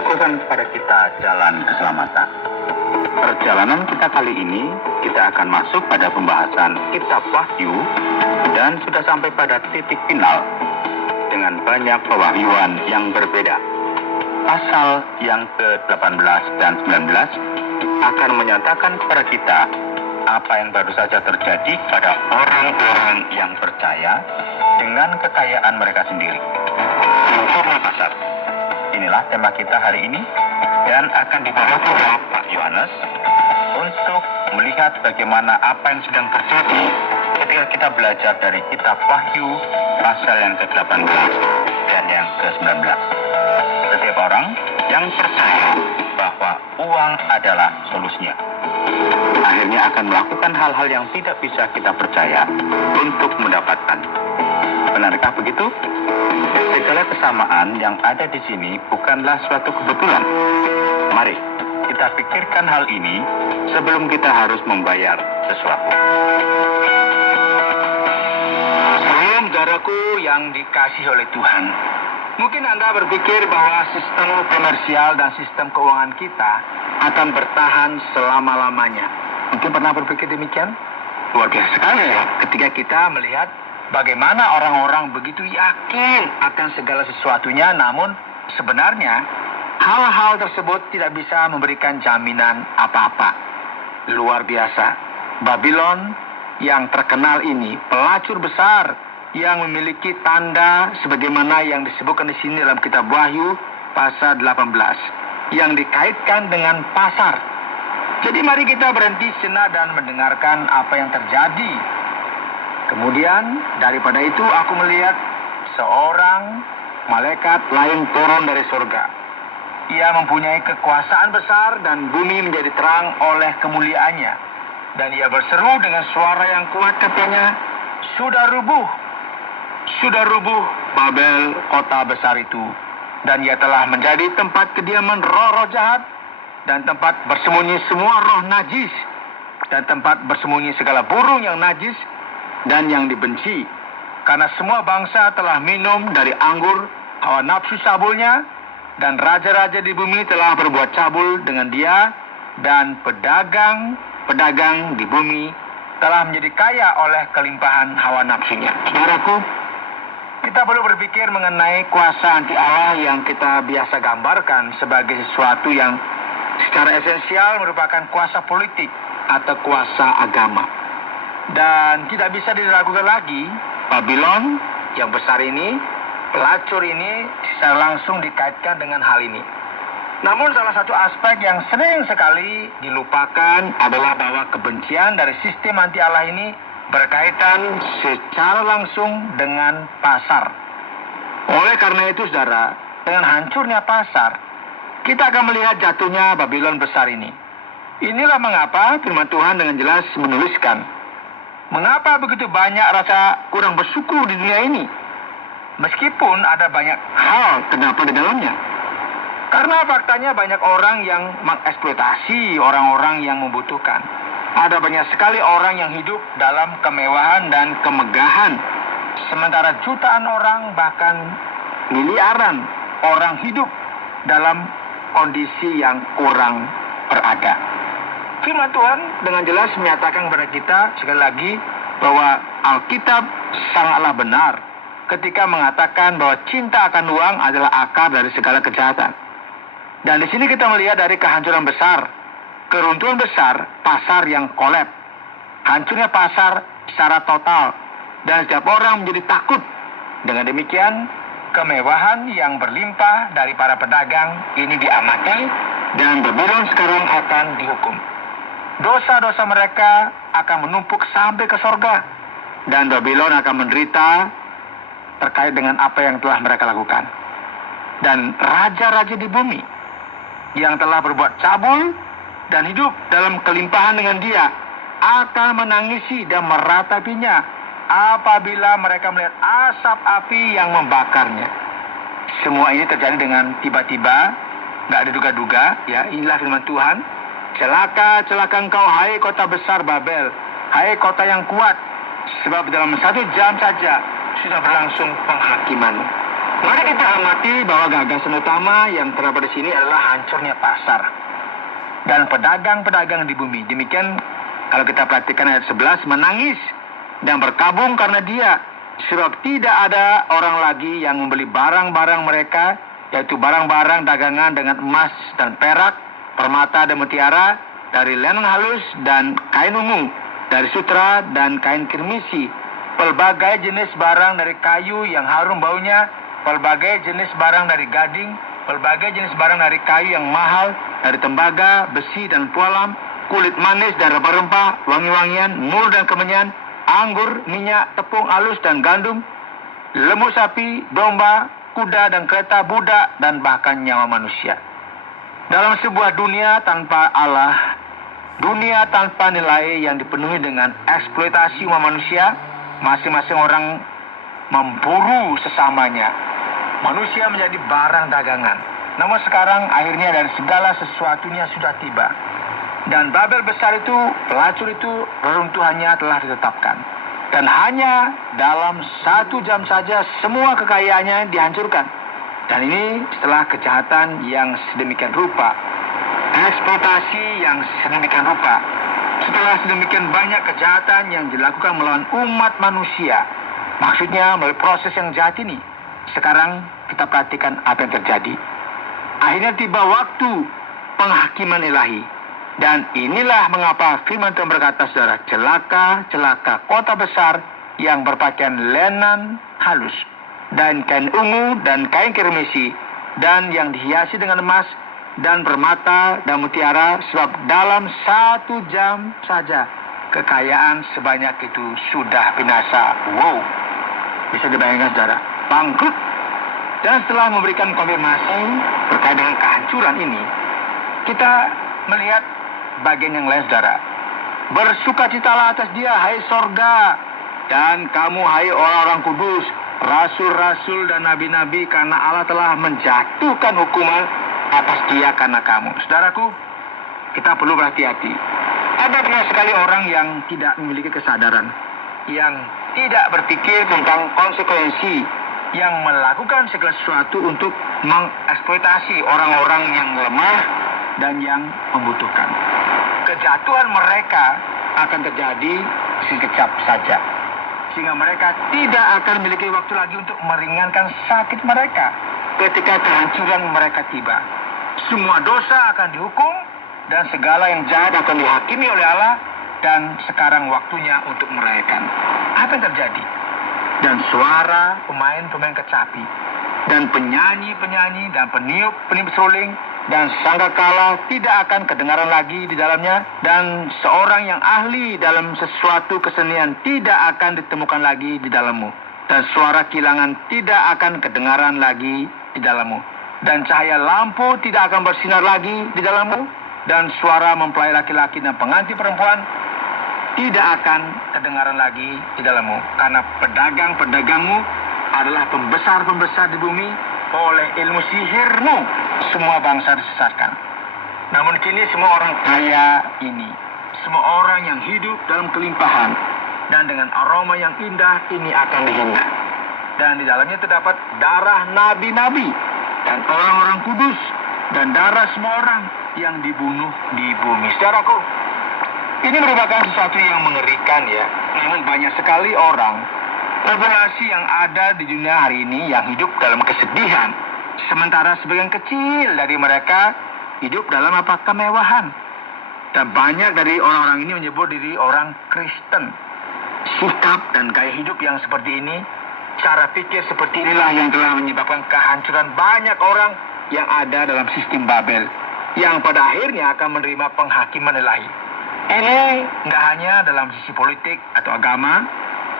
menyuguhkan kepada kita jalan keselamatan. Perjalanan kita kali ini, kita akan masuk pada pembahasan Kitab Wahyu dan sudah sampai pada titik final dengan banyak pewahyuan yang berbeda. Pasal yang ke-18 dan 19 akan menyatakan kepada kita apa yang baru saja terjadi pada orang-orang yang percaya dengan kekayaan mereka sendiri. Pasal. Inilah tema kita hari ini dan akan dibawakan oleh Pak Yohanes untuk melihat bagaimana apa yang sedang terjadi ketika kita belajar dari Kitab Wahyu pasal yang ke-18 dan yang ke-19. Setiap orang yang percaya bahwa uang adalah solusinya akhirnya akan melakukan hal-hal yang tidak bisa kita percaya untuk mendapatkan. Benarkah begitu? Segala kesamaan yang ada di sini bukanlah suatu kebetulan. Mari kita pikirkan hal ini sebelum kita harus membayar sesuatu. Saudaraku yang dikasihi oleh Tuhan, mungkin Anda berpikir bahwa sistem komersial dan sistem keuangan kita akan bertahan selama-lamanya. Mungkin pernah berpikir demikian? Luar biasa sekali ya, ketika kita melihat bagaimana orang-orang begitu yakin akan segala sesuatunya, namun sebenarnya hal-hal tersebut tidak bisa memberikan jaminan apa-apa. Luar biasa. Babylon yang terkenal ini, pelacur besar yang memiliki tanda sebagaimana yang disebutkan di sini dalam Kitab Wahyu pasal 18 yang dikaitkan dengan pasar. Jadi mari kita berhenti sejenak dan mendengarkan apa yang terjadi. Kemudian daripada itu aku melihat seorang malaikat lain turun dari surga. Ia mempunyai kekuasaan besar dan bumi menjadi terang oleh kemuliaannya. Dan ia berseru dengan suara yang kuat, katanya, sudah rubuh Babel, kota besar itu. Dan ia telah menjadi tempat kediaman roh-roh jahat dan tempat bersembunyi semua roh najis dan tempat bersembunyi segala burung yang najis dan yang dibenci, karena semua bangsa telah minum dari anggur hawa nafsu cabulnya, dan raja-raja di bumi telah berbuat cabul dengan dia, dan pedagang di bumi telah menjadi kaya oleh kelimpahan hawa nafsunya. Saudaraku, kita perlu berpikir mengenai kuasa anti Allah yang kita biasa gambarkan sebagai sesuatu yang secara esensial merupakan kuasa politik atau kuasa agama. Dan tidak bisa diragukan lagi, Babylon yang besar ini, pelacur ini, secara langsung dikaitkan dengan hal ini. Namun salah satu aspek yang sering sekali dilupakan adalah bahwa kebencian dari sistem anti Allah ini berkaitan secara langsung dengan pasar. Oleh karena itu, saudara, dengan hancurnya pasar, kita akan melihat jatuhnya Babylon besar ini. Inilah mengapa firman Tuhan dengan jelas menuliskan, mengapa begitu banyak rasa kurang bersyukur di dunia ini, meskipun ada banyak hal terdapat di dalamnya. Karena faktanya banyak orang yang mengeksploitasi orang-orang yang membutuhkan. Ada banyak sekali orang yang hidup dalam kemewahan dan kemegahan, sementara jutaan orang, bahkan miliaran orang hidup dalam kondisi yang kurang berada. Firman Tuhan dengan jelas menyatakan kepada kita sekali lagi bahwa Alkitab sangatlah benar ketika mengatakan bahwa cinta akan uang adalah akar dari segala kejahatan. Dan di sini kita melihat dari kehancuran besar, keruntuhan besar, pasar yang kolap, hancurnya pasar secara total, dan setiap orang menjadi takut. Dengan demikian, kemewahan yang berlimpah dari para pedagang ini diamati, dan Babylon sekarang akan dihukum. Dosa-dosa mereka akan menumpuk sampai ke sorga, dan Babylon akan menderita terkait dengan apa yang telah mereka lakukan. Dan raja-raja di bumi yang telah berbuat cabul dan hidup dalam kelimpahan dengan dia akan menangisi dan meratapinya apabila mereka melihat asap api yang membakarnya. Semua ini terjadi dengan tiba-tiba, nggak diduga-duga. Ya, inilah firman Tuhan. Celaka, celaka engkau, hai kota besar Babel, hai kota yang kuat, sebab dalam 1 jam saja sudah berlangsung penghakiman. Mari kita amati bahwa gagasan utama yang terdapat di sini adalah hancurnya pasar dan pedagang-pedagang di bumi. Demikian kalau kita perhatikan ayat 11, menangis dan berkabung karena dia, sebab tidak ada orang lagi yang membeli barang-barang mereka, yaitu barang-barang dagangan dengan emas dan perak, permata dan mutiara, dari linen halus dan kain ungu, dari sutra dan kain kirmisi, pelbagai jenis barang dari kayu yang harum baunya, pelbagai jenis barang dari gading, pelbagai jenis barang dari kayu yang mahal, dari tembaga, besi dan pualam, kulit manis dan rempah-rempah, wangi-wangian, mur dan kemenyan, anggur, minyak, tepung halus dan gandum, lembu sapi, domba, kuda dan kereta budak, dan bahkan nyawa manusia. Dalam sebuah dunia tanpa Allah, dunia tanpa nilai yang dipenuhi dengan eksploitasi umat manusia, masing-masing orang memburu sesamanya. Manusia menjadi barang dagangan. Namun sekarang akhirnya dari segala sesuatunya sudah tiba. Dan Babel besar itu, pelacur itu, reruntuhannya telah ditetapkan. Dan hanya dalam 1 jam saja semua kekayaannya dihancurkan. Dan ini setelah kejahatan yang sedemikian rupa, eksploitasi yang sedemikian rupa, setelah sedemikian banyak kejahatan yang dilakukan melawan umat manusia, maksudnya melalui proses yang jahat ini. Sekarang kita perhatikan apa yang terjadi. Akhirnya tiba waktu penghakiman ilahi. Dan inilah mengapa firman Tuhan berkata, saudara, celaka, celaka kota besar yang berpakaian lenan halus, dan kain ungu, dan kain kirmisi, dan yang dihiasi dengan emas, dan permata, dan mutiara, sebab dalam 1 jam saja kekayaan sebanyak itu sudah binasa. Wow, bisa dibayangkan, saudara, bangkrut. Dan setelah memberikan konfirmasi terkait dengan kehancuran ini, kita melihat bagian yang lain, saudara. Bersukacitalah atas dia, hai sorga, dan kamu, hai orang-orang kudus, rasul-rasul dan nabi-nabi, karena Allah telah menjatuhkan hukuman atas dia karena kamu. Saudaraku, kita perlu berhati-hati. Ada banyak sekali orang yang tidak memiliki kesadaran, yang tidak berpikir tentang konsekuensi, yang melakukan segala sesuatu untuk mengeksploitasi orang-orang yang lemah dan yang membutuhkan. Kejatuhan mereka akan terjadi sekejap saja, sehingga mereka tidak akan memiliki waktu lagi untuk meringankan sakit mereka ketika kehancuran mereka tiba. Semua dosa akan dihukum dan segala yang jahat akan dihakimi oleh Allah, dan sekarang waktunya untuk merayakan. Apa yang terjadi? Dan suara pemain-pemain kecapi, dan penyanyi-penyanyi, dan peniup-peniup seruling, dan sangkakala tidak akan kedengaran lagi di dalamnya, dan seorang yang ahli dalam sesuatu kesenian tidak akan ditemukan lagi di dalammu, dan suara kilangan tidak akan kedengaran lagi di dalammu, dan cahaya lampu tidak akan bersinar lagi di dalammu, dan suara mempelai laki-laki dan pengantin perempuan tidak akan kedengaran lagi di dalammu, karena pedagang-pedagangmu adalah pembesar-pembesar di bumi. Oleh ilmu sihirmu semua bangsa disesatkan. Namun kini semua orang kaya ini, semua orang yang hidup dalam kelimpahan dan dengan aroma yang indah ini akan dihina. Dan di dalamnya terdapat darah nabi-nabi dan orang-orang kudus, dan darah semua orang yang dibunuh di bumi. Saudaraku, ini merupakan sesuatu yang mengerikan, ya. Namun banyak sekali orang, populasi yang ada di dunia hari ini yang hidup dalam kesedihan, sementara sebagian kecil dari mereka hidup dalam apa? Kemewahan. Dan banyak dari orang-orang ini menyebut diri orang Kristen. Sikap dan gaya hidup yang seperti ini, cara pikir seperti inilah yang telah menyebabkan kehancuran banyak orang yang ada dalam sistem Babel, yang pada akhirnya akan menerima penghakiman ilahi. Ini nggak hanya dalam sisi politik atau agama,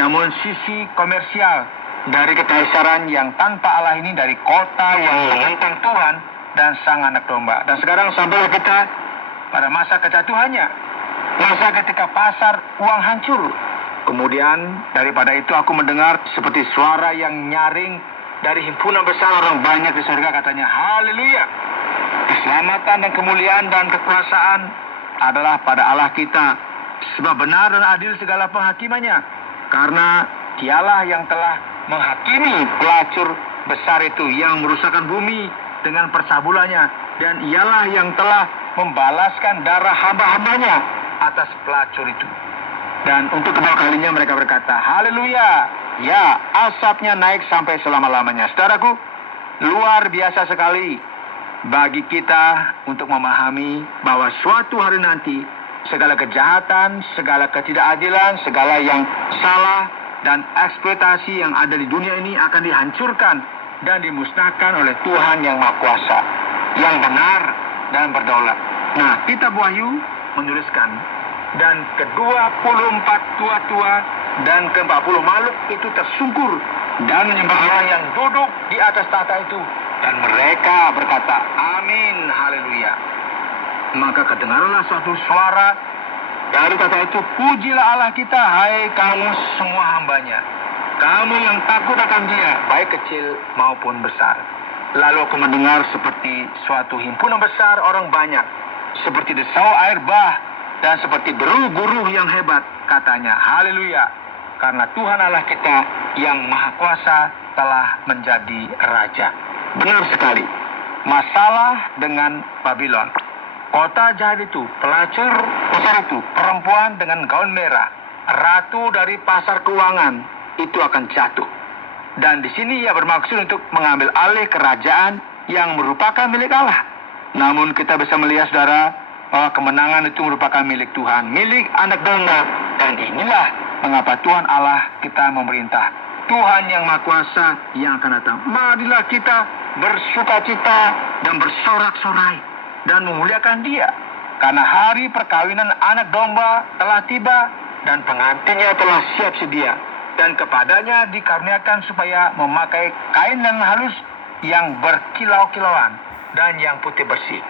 namun sisi komersial dari kekaisaran yang tanpa Allah ini, dari kota yang menentang Tuhan dan sang anak domba. Dan sekarang sampailah kita pada masa kejatuhannya, masa ketika pasar uang hancur. Kemudian daripada itu aku mendengar seperti suara yang nyaring dari himpunan besar orang banyak di surga, katanya, haleluya, keselamatan dan kemuliaan dan kekuasaan adalah pada Allah kita, sebab benar dan adil segala penghakimannya. Karena dialah yang telah menghakimi pelacur besar itu yang merusakkan bumi dengan percabulannya, dan ialah yang telah membalaskan darah hamba-hambanya atas pelacur itu. Dan untuk kedua kalinya mereka berkata, haleluya, ya, asapnya naik sampai selama-lamanya. Saudaraku, luar biasa sekali bagi kita untuk memahami bahwa suatu hari nanti segala kejahatan, segala ketidakadilan, segala yang salah dan eksploitasi yang ada di dunia ini akan dihancurkan dan dimusnahkan oleh Tuhan yang Maha Kuasa, yang benar dan berdaulat. Nah, kitab Wahyu menuliskan, dan ke-24 tua-tua dan ke-40 makhluk itu tersungkur dan menyembah Allah yang duduk di atas tahta itu, dan mereka berkata, amin, haleluya. Maka kedengaranlah suatu suara dari tahta itu, pujilah Allah kita, hai kamu semua hambanya, kamu yang takut akan Dia, baik kecil maupun besar. Lalu aku mendengar seperti suatu himpunan besar orang banyak, seperti desau air bah, dan seperti deru guru yang hebat, katanya, haleluya, karena Tuhan Allah kita yang Maha Kuasa telah menjadi Raja. Benar sekali, masalah dengan Babylon, kota jahat itu, pelacur besar itu, perempuan dengan gaun merah, ratu dari pasar keuangan, itu akan jatuh. Dan di sini ia bermaksud untuk mengambil alih kerajaan yang merupakan milik Allah. Namun kita bisa melihat, saudara, bahwa kemenangan itu merupakan milik Tuhan, milik anak domba. Dan inilah mengapa Tuhan Allah kita memerintah, Tuhan yang Maha Kuasa yang akan datang. Marilah kita bersukacita dan bersorak-sorai dan memuliakan Dia, karena hari perkawinan anak domba telah tiba dan pengantinnya telah siap sedia, dan kepadanya dikaruniakan supaya memakai kain yang halus, yang berkilau-kilauan dan yang putih bersih.